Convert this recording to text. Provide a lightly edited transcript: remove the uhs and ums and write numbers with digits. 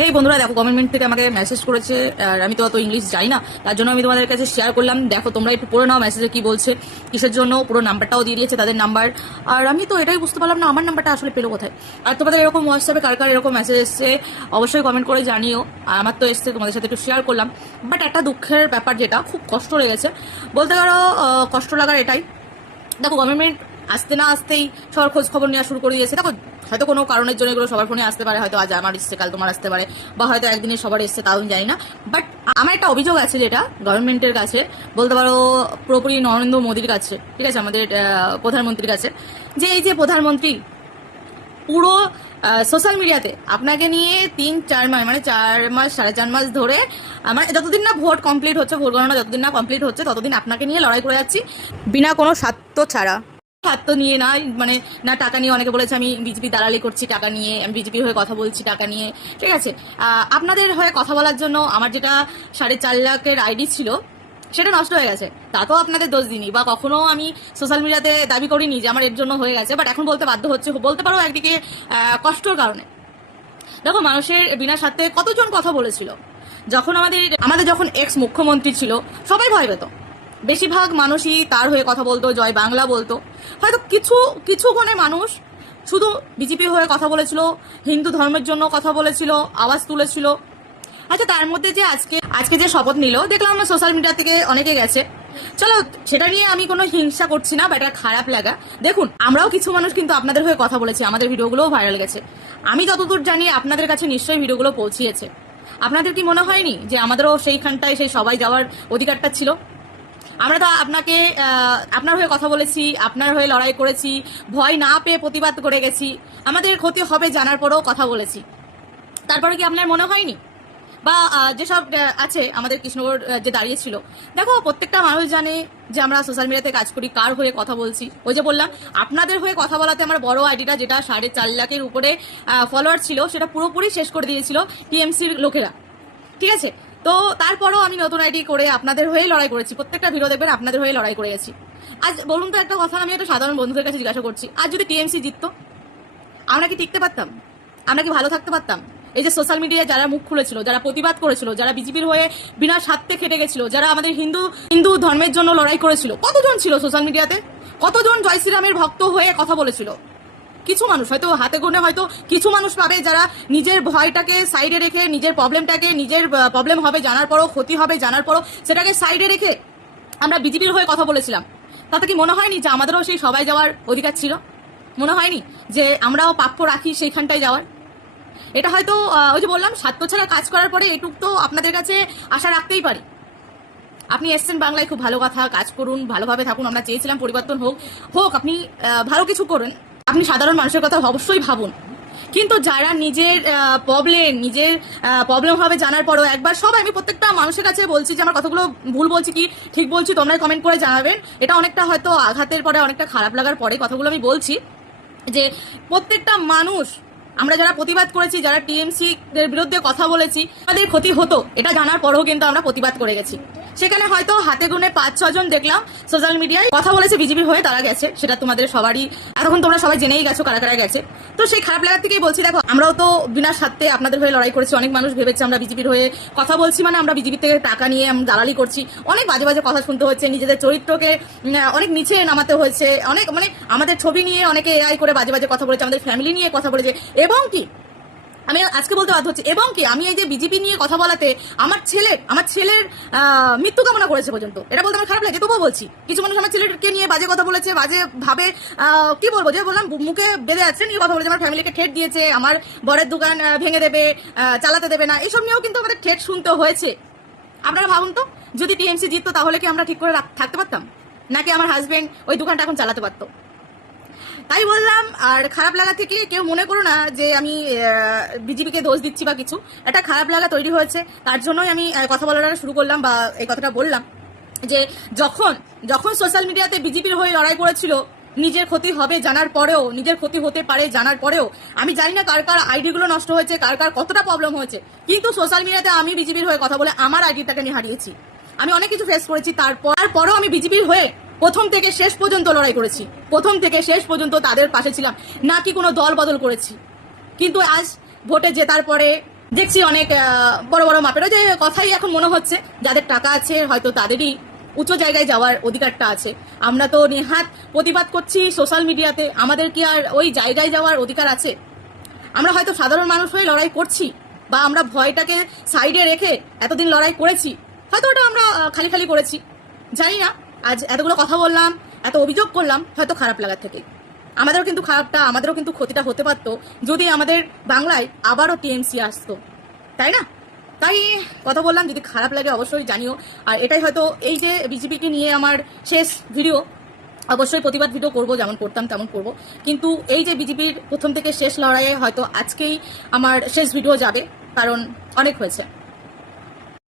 এই বন্ধুরা দেখো, গভর্নমেন্ট থেকে আমাকে মেসেজ করেছে। আর আমি তো অত ইংলিশ জানি না, তার জন্য আমি তোমাদের কাছে শেয়ার করলাম। দেখো তোমরা একটু পড়ে নাও মেসেজে কি বলছে, কিসের জন্য। পুরো নাম্বারটাও দিয়ে দিয়েছে, তাদের নাম্বার। আর আমি তো এটাই বুঝতে পারলাম না আমার নাম্বারটা আসলে পেলো কোথায়। আর তোমাদের এরকম হোয়াটসঅ্যাপে কার কার এরকম মেসেজ এসছে অবশ্যই কমেন্ট করে জানিও। আর আমার তো এসছে, তোমাদের সাথে একটু শেয়ার করলাম। বাট একটা দুঃখের ব্যাপার, যেটা খুব কষ্ট লেগেছে বলতে পারো, কষ্ট লাগার এটাই। দেখো গভর্নমেন্ট আসতে না আসতেই সবার খোঁজ খবর নেওয়া শুরু করে দিয়েছে। দেখো হয়তো কোনো কারণের জন্য এগুলো সবার ফোনে আসতে পারে, হয়তো আজ আমার এসছে কাল তোমার আসতে পারে, বা হয়তো একদিনে সবার এসছে, তাও আমি জানি না। বাট আমার একটা অভিযোগ আছে, যেটা গভর্নমেন্টের কাছে বলতে পারো, পুরোপুরি নরেন্দ্র মোদীর কাছে, ঠিক আছে, আমাদের প্রধানমন্ত্রীর কাছে, যে এই যে প্রধানমন্ত্রী পুরো সোশ্যাল মিডিয়াতে আপনাকে নিয়ে 3-4 মাস, মানে 4 মাস 4.5 মাস ধরে, মানে যতদিন না ভোট কমপ্লিট হচ্ছে, ভোট গণনা যতদিন না কমপ্লিট হচ্ছে, ততদিন আপনাকে নিয়ে লড়াই করে যাচ্ছি, বিনা কোনো স্বার্থ ছাড়া। স্বার্থ নিয়ে না, মানে না টাকা নিয়ে। অনেকে বলেছে আমি বিজেপি দালালি করছি টাকা নিয়ে, আমি বিজেপির হয়ে কথা বলছি টাকা নিয়ে, ঠিক আছে। আপনাদের হয়ে কথা বলার জন্য আমার যেটা 4.5 লাখের আইডি ছিল, সেটা নষ্ট হয়ে গেছে। তা তো আপনাদের দোষ দিইনি, বা কখনো আমি সোশ্যাল মিডিয়াতে দাবি করিনি যে আমার এর জন্য হয়ে গেছে। বাট এখন বলতে বাধ্য হচ্ছে, বলতে পারো একদিকে কষ্টর কারণে। দেখো মানুষের বিনা স্বার্থে কতজন কথা বলেছিল। যখন আমাদের যখন এক্স মুখ্যমন্ত্রী ছিল, সবাই ভয় পেত। বেশিরভাগ মানুষই তার হয়ে কথা বলতো, জয় বাংলা বলতো। হয়তো কিছু ক্ষণে মানুষ শুধু বিজেপি হয়ে কথা বলেছিল, হিন্দু ধর্মের জন্য কথা বলেছিল, আওয়াজ তুলেছিল। আচ্ছা, তার মধ্যে যে আজকে যে শপথ নিল, দেখলাম আমরা সোশ্যাল মিডিয়া থেকে অনেকে গেছে। চলো, সেটা নিয়ে আমি কোনো হিংসা করছি না, বা এটা খারাপ লাগা। দেখুন, আমরাও কিছু মানুষ কিন্তু আপনাদের হয়ে কথা বলেছি, আমাদের ভিডিওগুলোও ভাইরাল গেছে। আমি যতদূর জানি আপনাদের কাছে নিশ্চয়ই ভিডিওগুলো পৌঁছিয়েছে। আপনাদের কি মনে হয়নি যে আমাদেরও সেইখানটায় সেই সবাই যাওয়ার অধিকারটা ছিল? আমরা তো আপনার হয়ে কথা বলেছি, আপনার হয়ে লড়াই করেছি, ভয় না পেয়ে প্রতিবাদ করে গেছি, আমাদের ক্ষতি হবে জানার পরেও কথা বলেছি। তারপরে কি আপনার মনে হয়নি? বা যেসব আছে আমাদের কৃষ্ণগড় যে দাঁড়িয়েছিল, দেখো প্রত্যেকটা মানুষ জানে যে আমরা সোশ্যাল মিডিয়াতে কাজ করি, কার হয়ে কথা বলছি। ওই যে বললাম, আপনাদের হয়ে কথা বলাতে আমার বড় আইডিটা, যেটা 4.5 লাখের উপরে ফলোয়ার ছিল, সেটা পুরোপুরি শেষ করে দিয়েছিল টিএমসির লোকেরা, ঠিক আছে। তো তারপরও আমি নতুন আইডি করে আপনাদের হয়ে লড়াই করেছি। প্রত্যেকটা ভিডিও দেখবেন আপনাদের হয়ে লড়াই করে গেছি। আজ বলুন তো একটা কথা, আমি একটা সাধারণ বন্ধুদের কাছে জিজ্ঞাসা করছি, আজ যদি টিএমসি জিততো, আমরা কি টিকতে পারতাম? আমরা কি ভালো থাকতে পারতাম? এই যে সোশ্যাল মিডিয়ায় যারা মুখ খুলেছিল, যারা প্রতিবাদ করেছিল, যারা বিজেপির হয়ে বিনা স্বার্থে খেটে গেছিল, যারা আমাদের হিন্দু ধর্মের জন্য লড়াই করেছিল, কতজন ছিল সোশ্যাল মিডিয়াতে? কতজন জয় শ্রীরামের ভক্ত হয়ে কথা বলেছিল? কিছু মানুষ, হয়তো হাতে গোনে হয়তো কিছু মানুষ পাবে, যারা নিজের ভয়টাকে সাইডে রেখে, নিজের প্রবলেমটাকে, নিজের প্রবলেম হবে জানার পরও, ক্ষতি হবে জানার পরও, সেটাকে সাইডে রেখে আমরা বিজেপির হয়ে কথা বলেছিলাম। তাতে কি মনে হয়নি যে আমাদেরও সেই সবাই যাওয়ার অধিকার ছিল? মনে হয়নি যে আমরাও প্রাপ্য রাখি সেইখানটায় যাওয়ার? এটা হয়তো ওই যে বললাম, স্বার্থ ছাড়া কাজ করার পরে এটুক তো আপনাদের কাছে আশা রাখতেই পারি। আপনি এসছেন বাংলায়, খুব ভালো কথা, কাজ করুন, ভালোভাবে থাকুন। আমরা চেয়েছিলাম পরিবর্তন হোক, আপনি ভালো কিছু করুন, আপনি সাধারণ মানুষের কথা অবশ্যই ভাবুন। কিন্তু যারা নিজের প্রবলেম হবে জানার পরও একবার সবাই, আমি প্রত্যেকটা মানুষের কাছে বলছি যে আমার কথাগুলো ভুল বলছি কি ঠিক বলছি, তোমরাই কমেন্ট করে জানাবেন। এটা অনেকটা হয়তো আঘাতের পরে, অনেকটা খারাপ লাগার পরে কথাগুলো আমি বলছি, যে প্রত্যেকটা মানুষ, আমরা যারা প্রতিবাদ করেছি, যারা টিএমসি এর বিরুদ্ধে কথা বলেছি, আমাদের ক্ষতি হতো এটা জানার পরেও কিন্তু আমরা প্রতিবাদ করে গেছি। সেখানে হয়তো হাতে গুনে 5-6 জন দেখলাম সোশ্যাল মিডিয়ায় কথা বলেছে বিজেপির হয়ে, তারা গেছে। সেটা তোমাদের সবারই, এতক্ষণ তোমরা সবাই জেনেই গেছো কারা কারা গেছে। তো সেই খারাপ লাগার থেকেই বলছি, দেখো আমরাও তো বিনা স্বার্থে আপনাদের হয়ে লড়াই করেছি। অনেক মানুষ ভেবেছে আমরা বিজেপির হয়ে কথা বলছি মানে আমরা বিজেপি থেকে টাকা নিয়ে দালালি করছি। অনেক বাজে বাজে কথা শুনতে হচ্ছে, নিজেদের চরিত্রকে অনেক নিচে নামাতে হয়েছে, অনেক মানে আমাদের ছবি নিয়ে অনেকে এআই করে বাজে বাজে কথা বলেছে, আমাদের ফ্যামিলি নিয়ে কথা বলেছে। এবং কি আমি আজকে বলতে বাধ্য হচ্ছি, এবং কি আমি এই যে বিজেপি নিয়ে কথা বলাতে আমার ছেলের মৃত্যু কামনা করেছে পর্যন্ত। এটা বলতে আমার খারাপ লাগে, তবুও বলছি। কিছু মানুষ আমার ছেলেকে নিয়ে বাজে কথা বলেছে, বাজে ভাবে, কি বলবো, যে বললাম মুখে বেঁধে আছে নিয়ে কথা বলেছে, আমার ফ্যামিলিকে ঠেট দিয়েছে, আমার বরের দোকান ভেঙে দেবে, চালাতে দেবে না, এইসব নিয়েও কিন্তু আমাদের ঠেট শুনতে হয়েছে। আপনারা ভাবুন তো, যদি টিএমসি জিততো তাহলে কি আমরা ঠিক করে থাকতে পারতাম? নাকি আমার হাজবেন্ড ওই দোকানটা এখন চালাতে পারতো? তাই বললাম। আর খারাপ লাগা থেকে কেউ মনে করো না যে আমি বিজেপিকে দোষ দিচ্ছি বা কিছু। একটা খারাপ লাগা তৈরি হয়েছে, তার জন্যই আমি কথা বলাটা শুরু করলাম, বা এই কথাটা বললাম, যে যখন সোশ্যাল মিডিয়াতে বিজেপির হয়ে লড়াই করেছিল, নিজের ক্ষতি হবে জানার পরেও, নিজের ক্ষতি হতে পারে জানার পরেও, আমি জানি না কার কার আইডিগুলো নষ্ট হয়েছে, কার কার কতটা প্রবলেম হয়েছে, কিন্তু সোশ্যাল মিডিয়াতে আমি বিজেপির হয়ে কথা বলে আমার আইডিটাকে আমি হারিয়েছি। আমি অনেক কিছু ফেস করেছি, তারপরেও আমি বিজেপির হয়ে প্রথম থেকে শেষ পর্যন্ত লড়াই করেছি, প্রথম থেকে শেষ পর্যন্ত তাদের পাশে ছিলাম, নাকি কোনো দল বদল করেছি। কিন্তু আজ ভোটে জেতার পরে দেখছি অনেক বড় বড় মাপের, ওই যে কথাই এখন মনে হচ্ছে যাদের টাকা আছে হয়তো তাদেরই উঁচু জায়গায় যাওয়ার অধিকারটা আছে। আমরা তো নেহাত প্রতিবাদ করছি সোশ্যাল মিডিয়াতে, আমাদের কি আর ওই জায়গায় যাওয়ার অধিকার আছে? আমরা হয়তো সাধারণ মানুষ হয়ে লড়াই করছি, বা আমরা ভয়টাকে সাইডে রেখে এতদিন লড়াই করেছি, হয়তো ওটা আমরা খালি খালি করেছি, জানি না। আজ এতগুলো কথা বললাম, এত অভিযোগ করলাম, হয়তো খারাপ লাগার থেকে আমাদেরও কিন্তু আমাদেরও কিন্তু ক্ষতিটা হতে পারতো যদি আমাদের বাংলায় আবারও টিএমসি আসতো, তাই না? তাই কথা বললাম, যদি খারাপ লাগে অবশ্যই জানিও। আর এটাই হয়তো এই যে বিজেপিকে নিয়ে আমার শেষ ভিডিও, অবশ্যই প্রতিবাদ ভিডিও করবো, যেমন করতাম তেমন করব। কিন্তু এই যে বিজেপির প্রথম থেকে শেষ লড়াইয়ে হয়তো আজকেই আমার শেষ ভিডিও যাবে, কারণ অনেক হয়েছে।